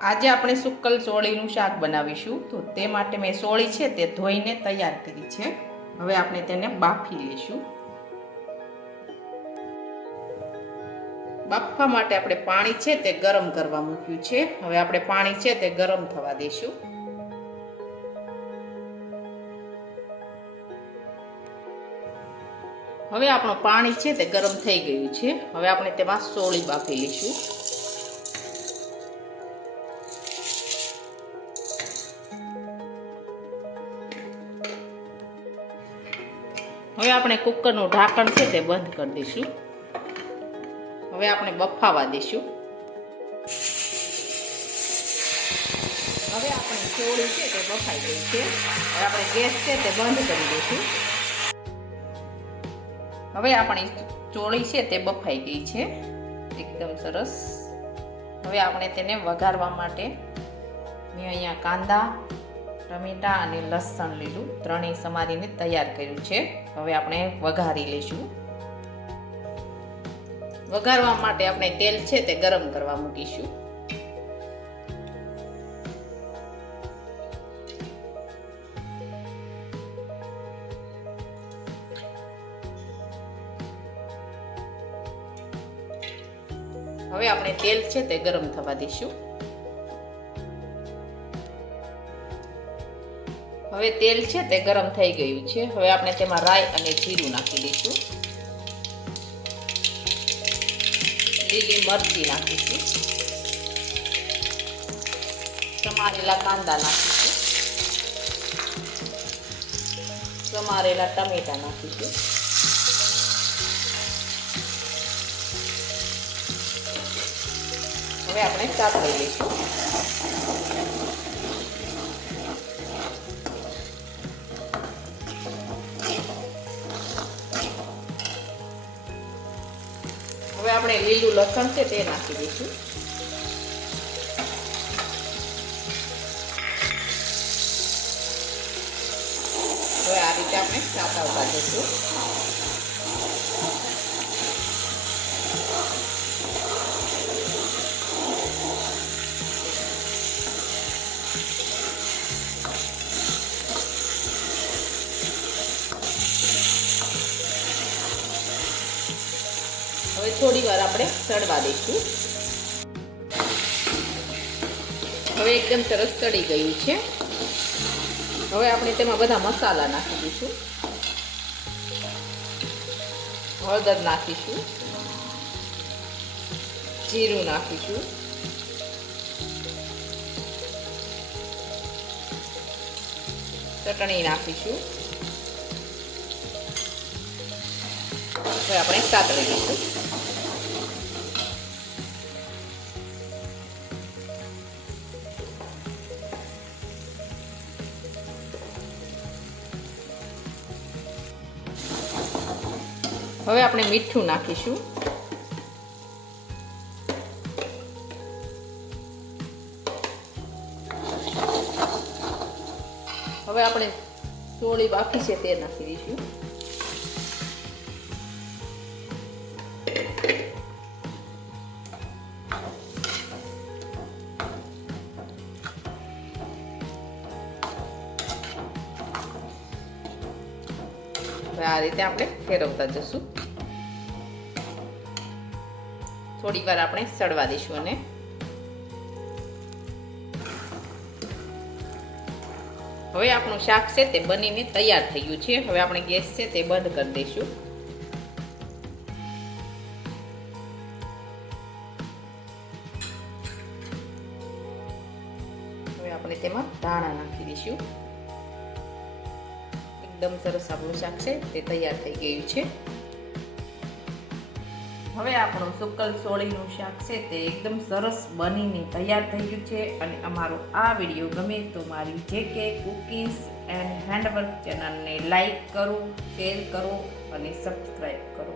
આજે આપણે સુક્કલ સોળીનું શાક બનાવીશું. તો તે માટે મેં સોળી છે તે ધોઈને તૈયાર કરી છે. હવે આપણે તેને બાફી લઈશું. બાફવા માટે આપણે પાણી છે તે ગરમ કરવા મૂક્યું છે. હવે આપણે પાણી છે તે ગરમ થવા દઈશું. હવે આપણું પાણી છે તે ગરમ થઈ ગયું છે. હવે આપણે તેમાં સોળી બાફી લઈશું. હવે આપણે કુકરનું ઢાંકણ છે તે બંધ કરી દઈશું. હવે આપણે બફાવા દઈશું. હવે આપણી સોળી છે તે બફાઈ ગઈ છે. હવે આપણે ગેસ છે તે બંધ કરી દઈશું. હવે આપણી ચોળી છે તે બફાઈ ગઈ છે એકદમ સરસ. હવે આપણે તેને વઘારવા માટે મેં અહીંયા કાંદા, ટમેટા અને લસણ લીલું ત્રણેય સમારીને તૈયાર કર્યું છે. હવે આપણે વઘારી લઈશું. વઘારવા માટે આપણે તેલ છે તે ગરમ કરવા મૂકીશું. હવે આપણે તેલ છે તે ગરમ થવા દઈશું. હવે તેલ છે તે ગરમ થઈ ગયું છે. હવે આપણે તેમાં રાઈ અને જીરું નાખી દઈશું. લીલી મરચી નાખીશું. સમારેલા કાંદા નાખીશું. સમારેલા ટમેટા નાખીશું. હવે આપણે સાતળી લઈશું. હવે આપણે લીલું લસણ છે તે નાખી દઈશું. હવે આ રીતે આપણે સાતળતા જઈશું. હવે થોડી વાર આપણે તળવા દઈશું. હવે એકદમ સરસ તળી ગયું છે. હવે આપણે તેમાં બધા મસાલા નાખી દઈશું. હળદર નાખીશું. જીરું નાખીશું. ચટણી નાખીશું. હવે આપણે સાતળી લઈશું. હવે આપણે મીઠું નાખીશું. હવે આપણે સોળી બાકી છે તે નાખી દઈશું. આ રીતે આપણે ફેરવતા જશું. થોડી વાર આપણે સળવા દઈશું. અને હવે આપણું શાક છે તે બનીને તૈયાર થઈ ગયું છે. હવે આપણે ગેસ છે તે બંધ કરી દઈશું. હવે આપણે તેમાં ધાણા નાખી દઈશું. એકદમ સરસ આપણું શાક છે તે તૈયાર થઈ ગયું છે. હવે આપણું સુક્કલ સોળીનું શાક છે તે એકદમ સરસ બનીને તૈયાર થઈ ગયું છે. અને અમારો આ વિડીયો ગમે તો મારી JK કુકીઝ એન્ડ હેન્ડવર્ક ચેનલને લાઈક કરો, શેર કરો અને સબસ્ક્રાઈબ કરો.